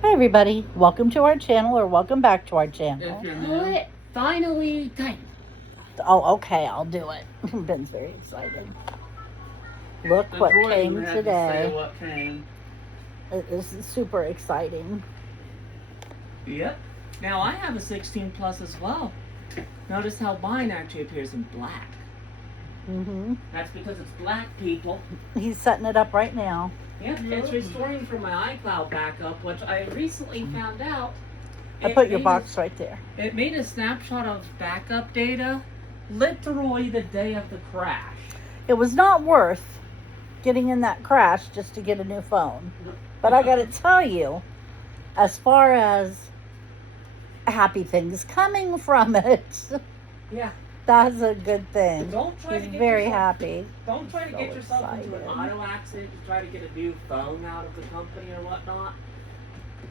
Hi everybody, welcome to our channel or welcome back to our channel. If you're new. Finally done. Oh, okay, I'll do it. Ben's very excited. Look The what droid came had to say today. what came. This is super exciting. Yep. Now I have a 16 Plus as well. Notice how mine actually appears in black. Mm-hmm. That's because it's black, people. He's setting it up right now. Yep, it's restoring from my iCloud backup, which I recently found out. I put your box right there. It made a snapshot of backup data literally the day of the crash. It was not worth getting in that crash just to get a new phone. But I gotta tell you, as far as happy things coming from it, yeah, that's a good thing. Don't try He's to get very yourself, happy. Don't try to So get yourself into an excited. auto accident to try to get a new phone out of the company or whatnot.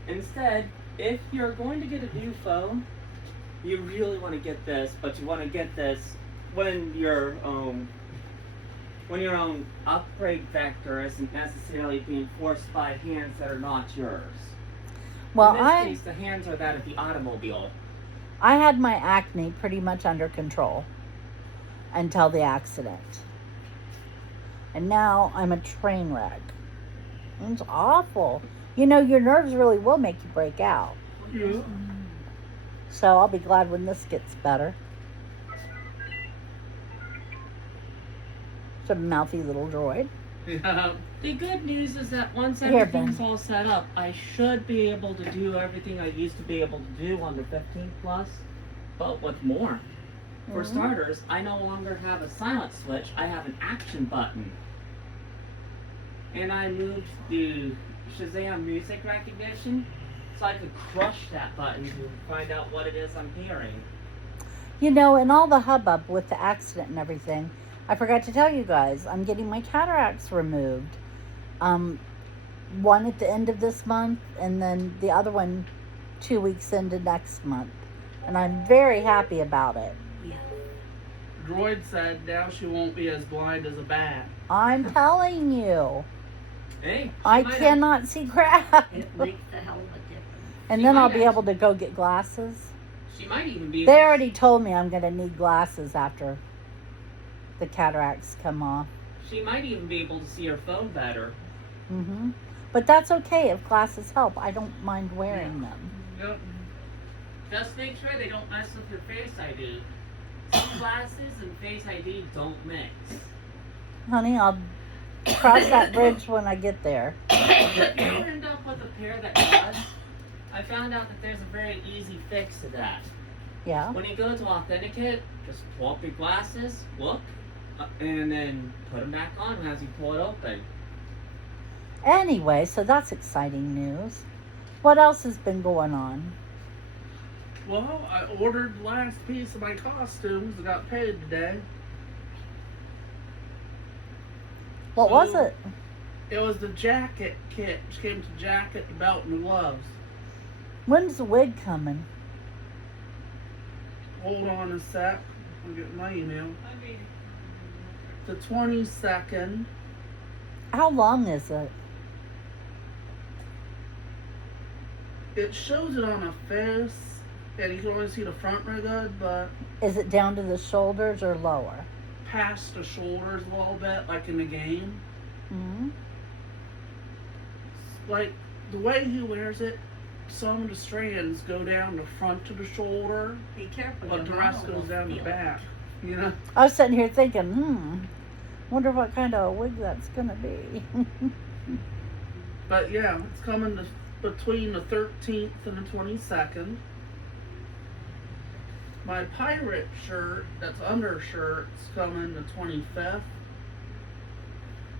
Instead, if you're going to get a new phone, you really want to get this, but you want to get this when your upgrade factor isn't necessarily being forced by hands that are not yours. Well, in this case, the hands are that of the automobile. I had my acne pretty much under control until the accident. And now I'm a train wreck. It's awful. You know, your nerves really will make you break out. Yeah. So I'll be glad when this gets better. It's a mouthy little droid. Yeah. The good news is that once Here, everything's Ben. all set up, I should be able to do everything I used to be able to do on the 15 Plus, but with more. For starters, I no longer have a silent switch, I have an action button. And I moved the Shazam music recognition so I could crush that button to find out what it is I'm hearing. You know, in all the hubbub with the accident and everything, I forgot to tell you guys, I'm getting my cataracts removed. One at the end of this month, and then the other one 2 weeks into next month. And I'm very happy about it. Droid said now she won't be as blind as a bat. I'm telling you. Hey, I cannot see crap. It makes a hell of a difference. And She then I'll might be able to go get glasses. She might even be. They already told me I'm going to need glasses after the cataracts come off. She might even be able to see her phone better. Mm-hmm. But that's okay if glasses help. I don't mind wearing them. Yep. Just make sure they don't mess with your Face ID. Sunglasses and Face ID don't mix. Honey, I'll cross that bridge when I get there. If you ever end up with a pair that does, I found out that there's a very easy fix to that. Yeah. When you go to authenticate, just pull up your glasses, look, and then put them back on as you pull it open. Anyway, so that's exciting news. What else has been going on? Well, I ordered the last piece of my costumes and got paid today. What was it? It was the jacket kit. It came to jacket, the belt, and the gloves. When's the wig coming? Hold on a sec. I'm getting my email. The 22nd. How long is it? It shows it on a face, and you can only see the front real good, but Is it down to the shoulders or lower? past the shoulders a little bit, like in the game. Mm-hmm. Like, the way he wears it, some of the strands go down the front of the shoulder, Be careful. but the your rest mama goes will down the feel back. You know? I was sitting here thinking, wonder what kind of wig that's going to be. But yeah, it's coming between the 13th and the 22nd. My pirate shirt, that's undershirt's coming the 25th.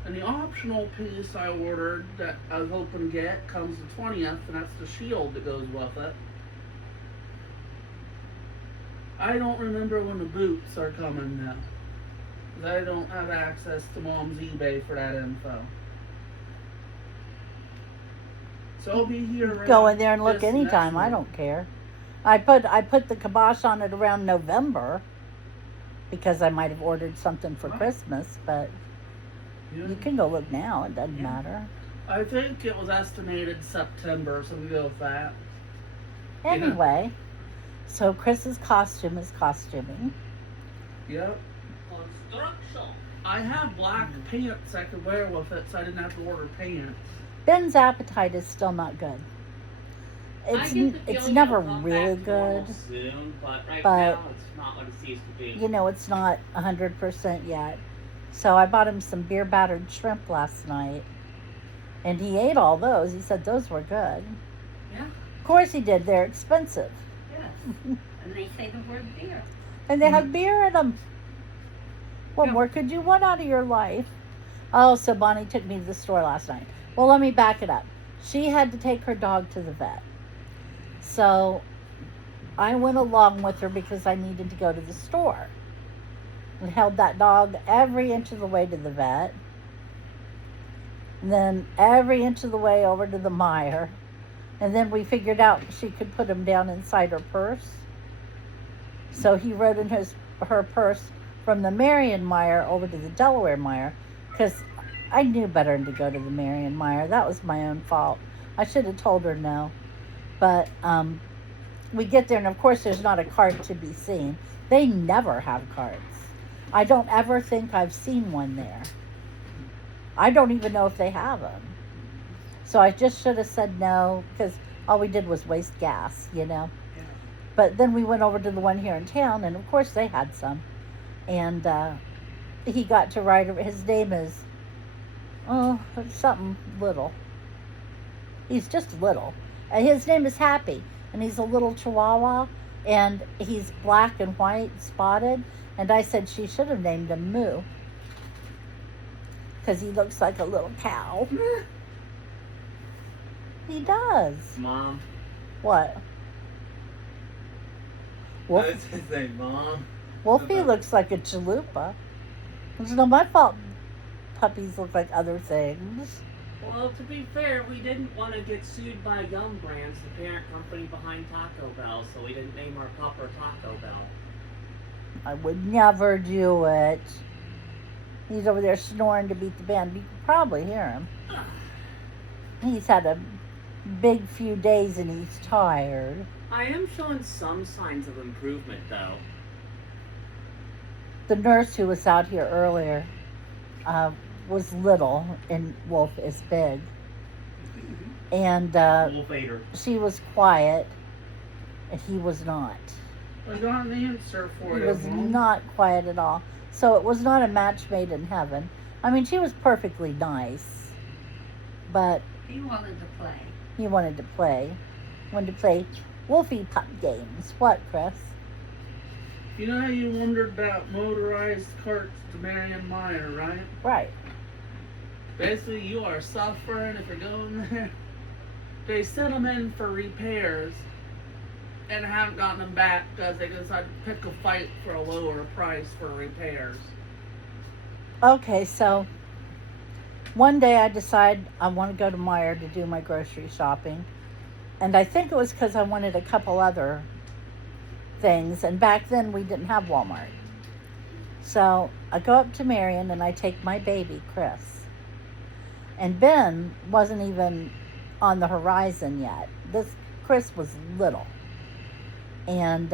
And the optional piece I ordered that I was hoping to get comes the 20th, and that's the shield that goes with it. I don't remember when the boots are coming now, 'cause I don't have access to Mom's eBay for that info. So I'll be here around Go in there and look this anytime. next I week. don't care. I put the kibosh on it around November because I might have ordered something for Wow. Christmas, but Yeah. you can go look now. It doesn't Yeah. matter. I think it was estimated September, so we go with that. Anyway, so Chris's costume is costuming. Yep. Construction. I have black pants I could wear with it, so I didn't have to order pants. Ben's appetite is still not good. I get the It's feeling never it'll come really back to normal good. soon, but right but- now it's not what it seems to be. You know, it's not 100% yet. So I bought him some beer battered shrimp last night. And he ate all those. He said those were good. Yeah. Of course he did. They're expensive. Yes. And they say the word beer. And they have beer in them. What Yeah. more could you want out of your life? Oh, so Bonnie took me to the store last night. Well, let me back it up. She had to take her dog to the vet. So I went along with her because I needed to go to the store. And held that dog every inch of the way to the vet. And then every inch of the way over to the Meijer. And then we figured out she could put him down inside her purse. So he rode in her purse from the Marion Meijer over to the Delaware Meijer, because I knew better than to go to the Marion Meijer. That was my own fault. I should have told her no. But we get there, and of course there's not a cart to be seen. They never have carts. I don't ever think I've seen one there. I don't even know if they have them. So I just should have said no, because all we did was waste gas, you know. Yeah. But then we went over to the one here in town, and of course they had some. And he got to ride. His name is, something little. He's just little. His name is Happy, and he's a little Chihuahua, and he's black and white, spotted. And I said she should have named him Moo, because he looks like a little cow. He does. Mom. What? Wolf, I was gonna say, Mom. Wolfie looks like a chalupa. It's not my fault puppies look like other things. Well, to be fair, we didn't want to get sued by Yum Brands, the parent company behind Taco Bell, so we didn't name our pup or Taco Bell. I would never do it. He's over there snoring to beat the band. You can probably hear him. He's had a big few days and he's tired. I am showing some signs of improvement, though. The nurse who was out here earlier was little and Wolf is big. And Wolf ate her. she was quiet and he was not. I got an answer for He you. was Mom. not quiet at all. So it was not a match made in heaven. I mean, she was perfectly nice, but He wanted to play. he wanted to play. Wanted to play Wolfie pup games. What, Chris? You know how you wondered about motorized carts to Marion Meijer, right? Right. Basically, you are suffering if you're going there. They sent them in for repairs and haven't gotten them back because they decided to pick a fight for a lower price for repairs. Okay, so one day I decide I want to go to Meijer to do my grocery shopping. And I think it was because I wanted a couple other things. And back then we didn't have Walmart. So I go up to Marion and I take my baby, Chris. And Ben wasn't even on the horizon yet. Chris was little. And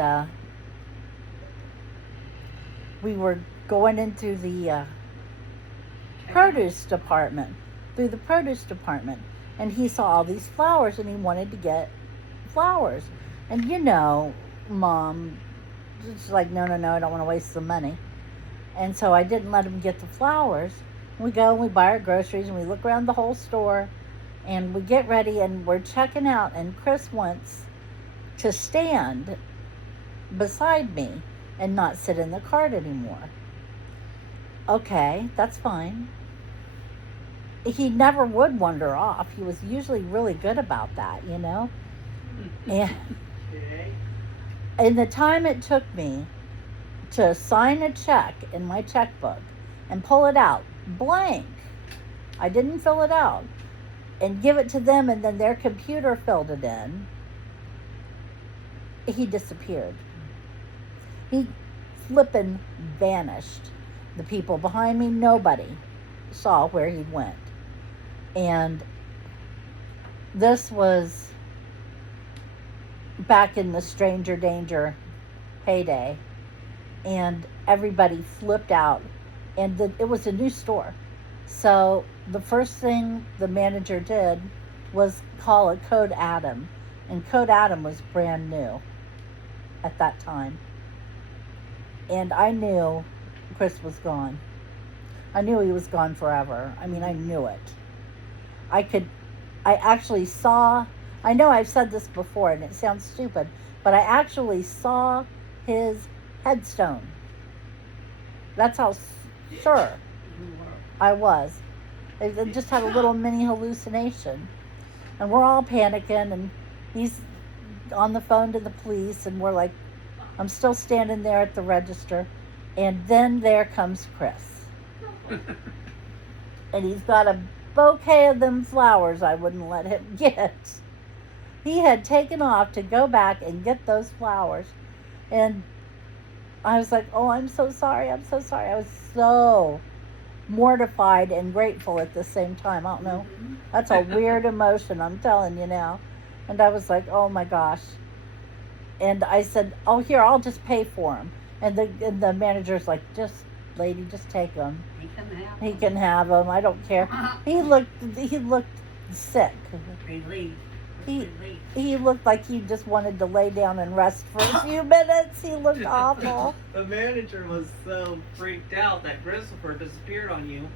we were going into the produce department, and he saw all these flowers and he wanted to get flowers. And you know, Mom, it's like, no, I don't want to waste the money. And so I didn't let him get the flowers. We go and we buy our groceries and we look around the whole store and we get ready and we're checking out, and Chris wants to stand beside me and not sit in the cart anymore. Okay, that's fine. He never would wander off. He was usually really good about that, you know? And Okay. in the time it took me to sign a check in my checkbook and pull it out, blank. I didn't fill it out. And give it to them, and then their computer filled it in. He disappeared. He flippin' vanished. The people behind me, nobody saw where he went. And This was back in the stranger danger heyday, and everybody flipped out, and it was a new store. So the first thing the manager did was call a Code Adam, and Code Adam was brand new at that time. And I knew Chris was gone. I knew he was gone forever. I mean, I knew it. I actually saw, I know I've said this before and it sounds stupid, but I actually saw his headstone. That's how sure You were. I was. I just had a little mini hallucination. And we're all panicking, and he's on the phone to the police, and we're like, I'm still standing there at the register. And then there comes Chris. And he's got a bouquet of them flowers I wouldn't let him get. He had taken off to go back and get those flowers. And I was like, oh, I'm so sorry. I'm so sorry. I was so mortified and grateful at the same time. I don't know. Mhm. That's a weird emotion, I'm telling you now. And I was like, oh my gosh. And I said, oh, here, I'll just pay for him. And the manager's like, lady, just take him. He can have He them. can have him. I don't care. He looked sick. Relief. He- Relief. He looked like he just wanted to lay down and rest for a few minutes. He looked awful. The manager was so freaked out that Christopher disappeared on you.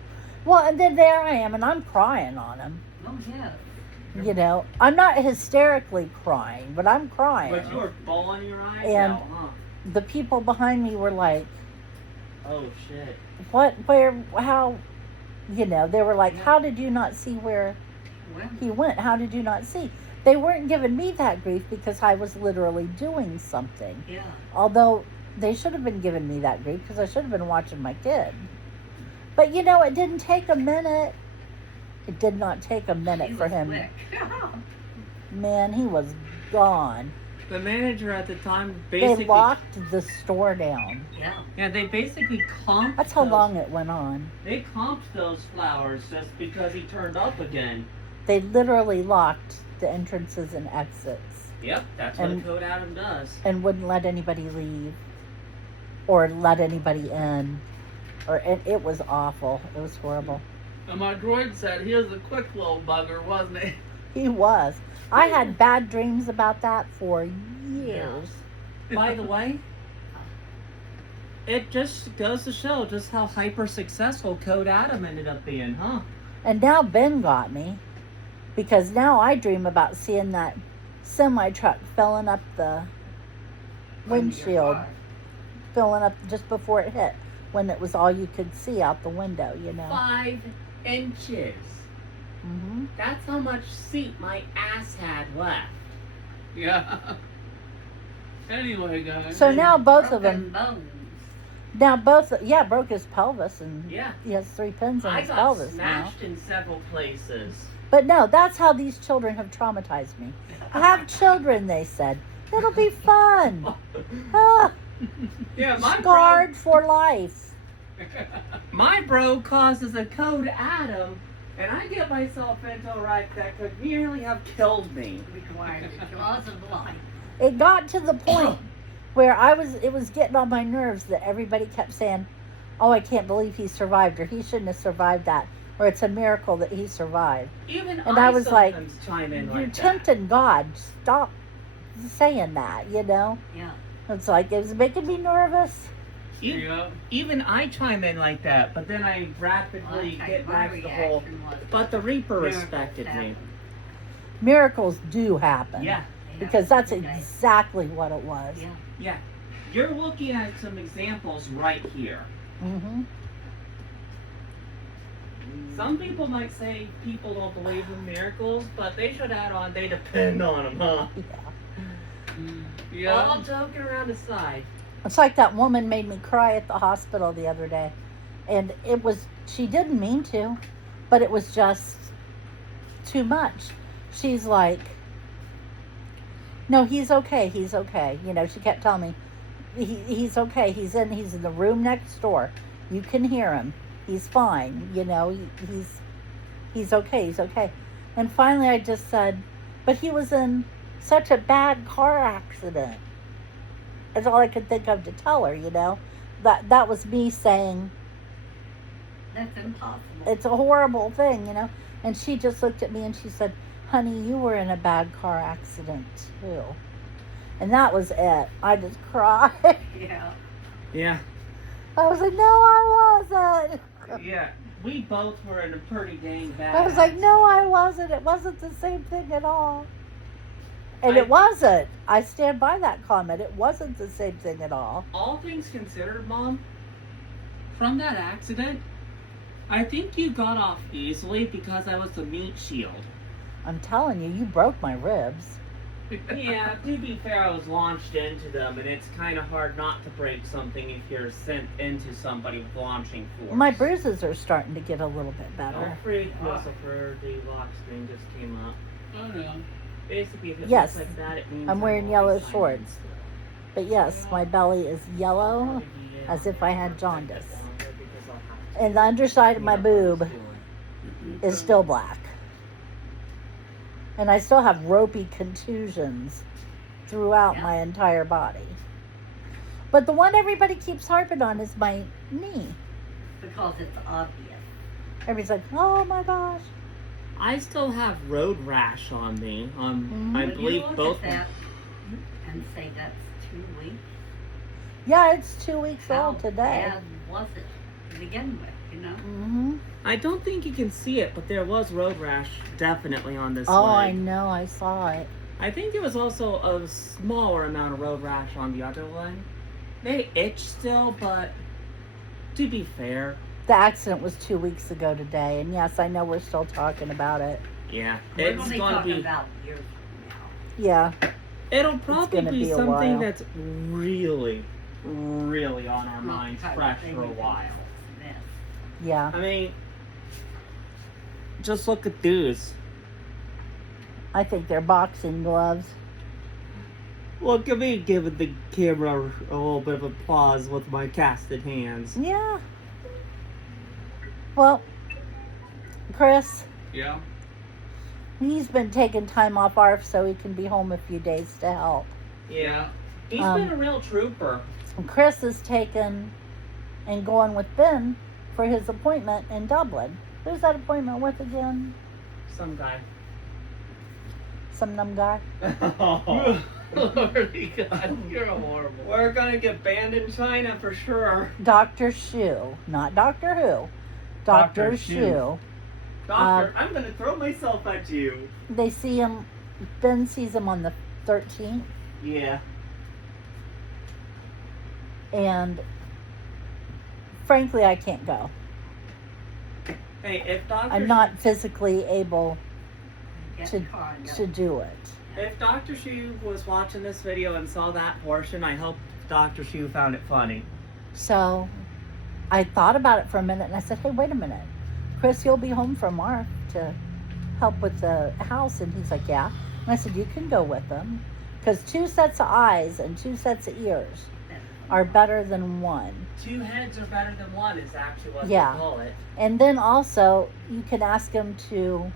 Well, and then there I am, and I'm crying on him. Oh, yeah. You know, I'm not hysterically crying, but I'm crying. But you were bawling your eyes And- out, huh? The people behind me were like, Oh, shit. what, where, how, you know, they were like, Yeah. how did you not see where Well, he went? How did you not see? They weren't giving me that grief because I was literally doing something. yeah. Although they should have been giving me that grief because I should have been watching my kid. But you know, it didn't take a minute. It did not take a minute He for was him. quick. Man, he was gone. The manager at the time They basically... locked the store down. Yeah. Yeah, they basically comped That's how those- long it went on. They comped those flowers just because he turned up again. They literally locked the entrances and exits Yep, that's And- what Code Adam does. and wouldn't let anybody leave or let anybody in. It was awful. It was horrible. And my droid said he was a quick little bugger, wasn't he? He was. I had bad dreams about that for years. By the way, it just goes to show just how hyper successful Code Adam ended up being, huh? And now Ben got me because now I dream about seeing that semi truck filling up the windshield, filling up just before it hit, when it was all you could see out the window, you know. 5 inches. Hmm. That's how much seat my ass had left. Yeah. Anyway, guys. So now both of Broken them, bones. broke his pelvis, and Yeah. he has 3 pins in I his got pelvis now. smashed in several places. But no, that's how these children have traumatized me. Have children, they said. It'll be fun. Ah, Yeah, scarred for life. My bro causes a Code Adam, and I get myself into a wreck that could nearly have killed me. Required the jaws of life. It got to the point where it was getting on my nerves that everybody kept saying, oh, I can't believe he survived, or he shouldn't have survived that, or it's a miracle that he survived. Even And I was like, sometimes chime in You're like that. tempting God. Stop saying that, you know? Yeah. It's like, it was making me nervous. Yeah. Even I chime in like that, but then I rapidly Okay, get my back to the whole. reaction was, But the Reaper miracles respected me. happen. Miracles do happen. Yeah, Yeah. Because that's Okay. exactly what it was. Yeah. yeah. You're looking at some examples right here. Hmm. Some people might say people don't believe in miracles, but they should add on they depend on them, huh? Yeah. All Yeah. joking around aside. It's like that woman made me cry at the hospital the other day. And she didn't mean to, but it was just too much. She's like, no, he's okay. He's okay. You know, she kept telling me, he's okay. He's in the room next door. You can hear him. He's fine. You know, he's okay. He's okay. And finally I just said, but he was in such a bad car accident. That's all I could think of to tell her, you know. That was me saying, That's impossible. it's a horrible thing, you know. And she just looked at me and she said, honey, you were in a bad car accident too. And that was it. I just cried. Yeah. Yeah. I was like, no, I wasn't. Yeah. We both were in a pretty dang bad. I was like, no, I wasn't. It wasn't the same thing at all. And I- it wasn't. I stand by that comment. It wasn't the same thing at all. All things considered, Mom, from that accident, I think you got off easily because I was the meat shield. I'm telling you, you broke my ribs. Yeah, to be fair, I was launched into them, and it's kind of hard not to break something if you're sent into somebody with launching force. My bruises are starting to get a little bit Oh, better. freak whistle for the lock screen just came up. Oh yeah. Basically, if it Yes. looks like that, it means I'm wearing always yellow signed shorts. in still. But yes, my belly is yellow, Yeah, as if I had I'll jaundice. check that down there because I'll have to. and the underside of my You know what I was boob doing. is still black. And I still have ropey contusions throughout Yeah. my entire body. But the one everybody keeps harping on is my knee. Because it's obvious. Everybody's like, oh my gosh. I still have road rash on me. Mhm. I When believe you look both. at that and say that's 2 weeks. Yeah, it's 2 weeks How old today. bad was it to begin with, you know? Mm-hmm. I don't think you can see it, but there was road rash definitely on this Oh, I leg. know. I saw it. I think there was also a smaller amount of road rash on the other leg. They itch still, but to be fair, The accident was 2 weeks ago today. And yes, I know we're still talking about it. yeah, We're it's only gonna talking be. about years from now. Yeah. It'll probably gonna be be a something while. that's really, really on our Not minds kind of fresh thing for a we can while. dismiss. Yeah. I mean, just look at these. I think they're boxing gloves. Look at me giving the camera a little bit of applause with my casted hands. Yeah. Well, Chris, Yeah. he's been taking time off ARF so he can be home a few days to help. Yeah. He's Um, been a real trooper. And Chris is taken and going with Ben for his appointment in Dublin. Who's that appointment with again? Some guy. Some numb guy? Lordy God, you're horrible. We're gonna get banned in China for sure. Dr. Shu. Not Doctor Who. Dr. Dr. Shu. Doctor, I'm gonna throw myself at you. They see him, Ben sees him on the 13th. Yeah. And frankly, I can't go. Hey, if Doctor I'm not physically able Get To- in the car and go. to do it. If Dr. Shu was watching this video and saw that portion, I hope Dr. Shu found it funny. So I thought about it for a minute and I said, hey, wait a minute. Chris, you'll be home from ARF to help with the house. And he's like, yeah. And I said, you can go with them. Because 2 sets of eyes and 2 sets of ears are better than one. 2 heads are better than 1 is actually what Yeah. they call it. And then also, you can ask him to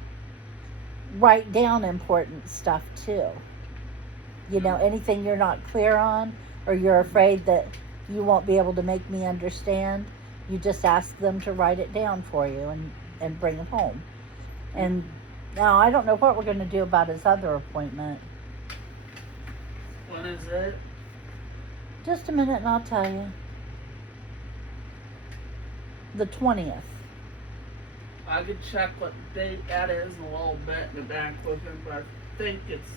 write down important stuff too. You know, anything you're not clear on or you're afraid that you won't be able to make me understand, you just ask them to write it down for you and bring it home. And now I don't know what we're going to do about his other appointment. When is it? Just a minute and I'll tell you. The 20th. I could check what date that is in a little bit and get back with him, but I think it's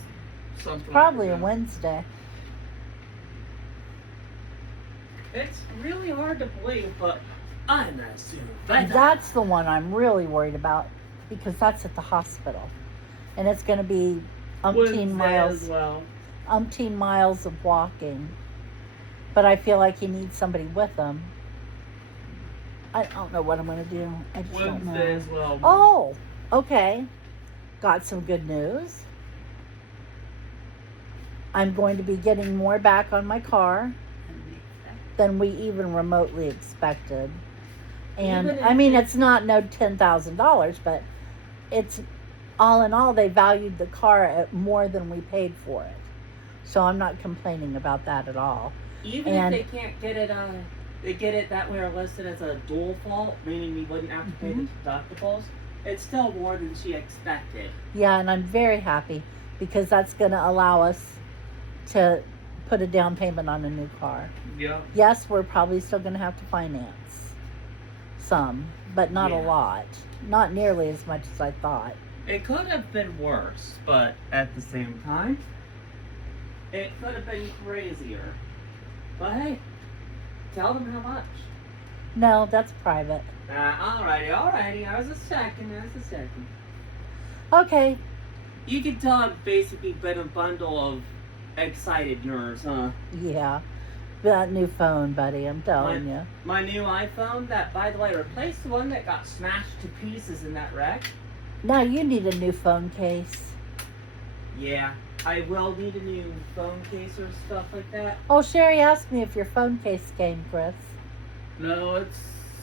something. Probably a like that. Wednesday. It's really hard to believe, but I'm a survivor. That's the one I'm really worried about because that's at the hospital. And it's going to be Wednesday umpteen as well. miles of walking. But I feel like he needs somebody with him. I don't know what I'm going to do. I just don't Wednesday know. as well. Oh, okay. Got some good news. I'm going to be getting more back on my car than we even remotely expected. And Even I if mean, it- it's not no $10,000, but it's all in all, they valued the car at more than we paid for it. So I'm not complaining about that at all. Even And- if they can't get it, they get it that way or listed as a dual fault, meaning we wouldn't have to pay the deductibles. It's still more than she expected. Yeah, and I'm very happy because that's going to allow us to put a down payment on a new car. Yeah. Yes, we're probably still going to have to finance some, but not a Yeah. lot. Not nearly as much as I thought. It could have been worse, but at the same time, it could have been crazier. But hey, tell them how much. No, that's private. Alrighty. I was a second. Okay. You can tell I've basically been a bundle of excited nerves, huh? Yeah. That new phone, buddy, I'm telling you. My new iPhone, that, by the way, replaced the one that got smashed to pieces in that wreck. Now you need a new phone case. Yeah, I will need a new phone case or stuff like that. Oh, Sherry asked me if your phone case came, Chris. No, it's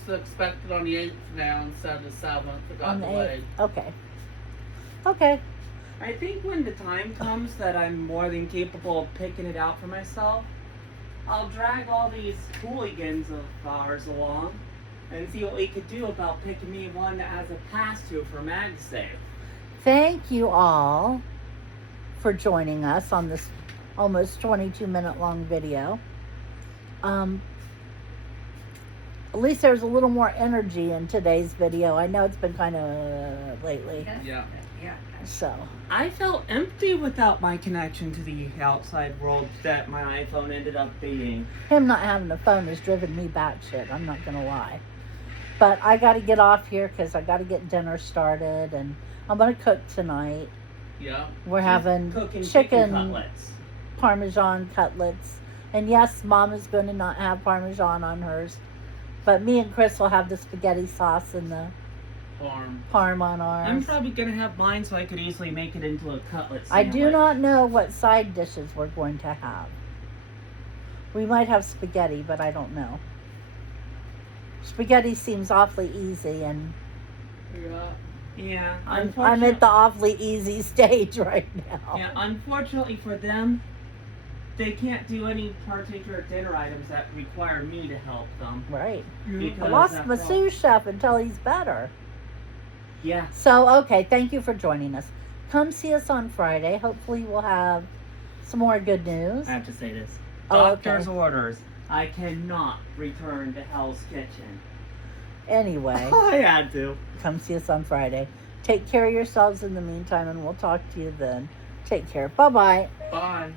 expected on the 8th now instead of the 7th. It got On the delayed. 8th. Okay. Okay. I think when the time comes that I'm more than capable of picking it out for myself, I'll drag all these hooligans of ours along and see what we could do about picking me one that has a pass-through for MagSafe. Thank you all for joining us on this almost 22-minute long video. At least there's a little more energy in today's video. I know it's been kind of lately. Yes, Yeah. Yeah. So, I felt empty without my connection to the outside world that my iPhone ended up being. him not having a phone has driven me batshit. I'm not going to lie. But I got to get off here because I got to get dinner started. And I'm going to cook tonight. Yeah. We're having Cooking chicken cutlets. Parmesan cutlets. And yes, Mom is going to not have Parmesan on hers. But me and Chris will have the spaghetti sauce and the Farm. parm on I'm ours. probably gonna have mine so I could easily make it into a cutlet I sandwich. do not know what side dishes we're going to have. We might have spaghetti, but I don't know. Spaghetti seems awfully easy, and Yeah. Yeah, I'm at the awfully easy stage right now. Yeah, unfortunately for them, they can't do any particular dinner items that require me to help them. Right. I Because lost after my all- sous chef until he's better. Yeah. So, okay, thank you for joining us. Come see us on Friday. Hopefully we'll have some more good news. I have to say this. Oh, Doctor's okay. orders. I cannot return to Hell's Kitchen. Anyway, I had to. come see us on Friday. Take care of yourselves in the meantime, and we'll talk to you then. Take care. Bye-bye. Bye.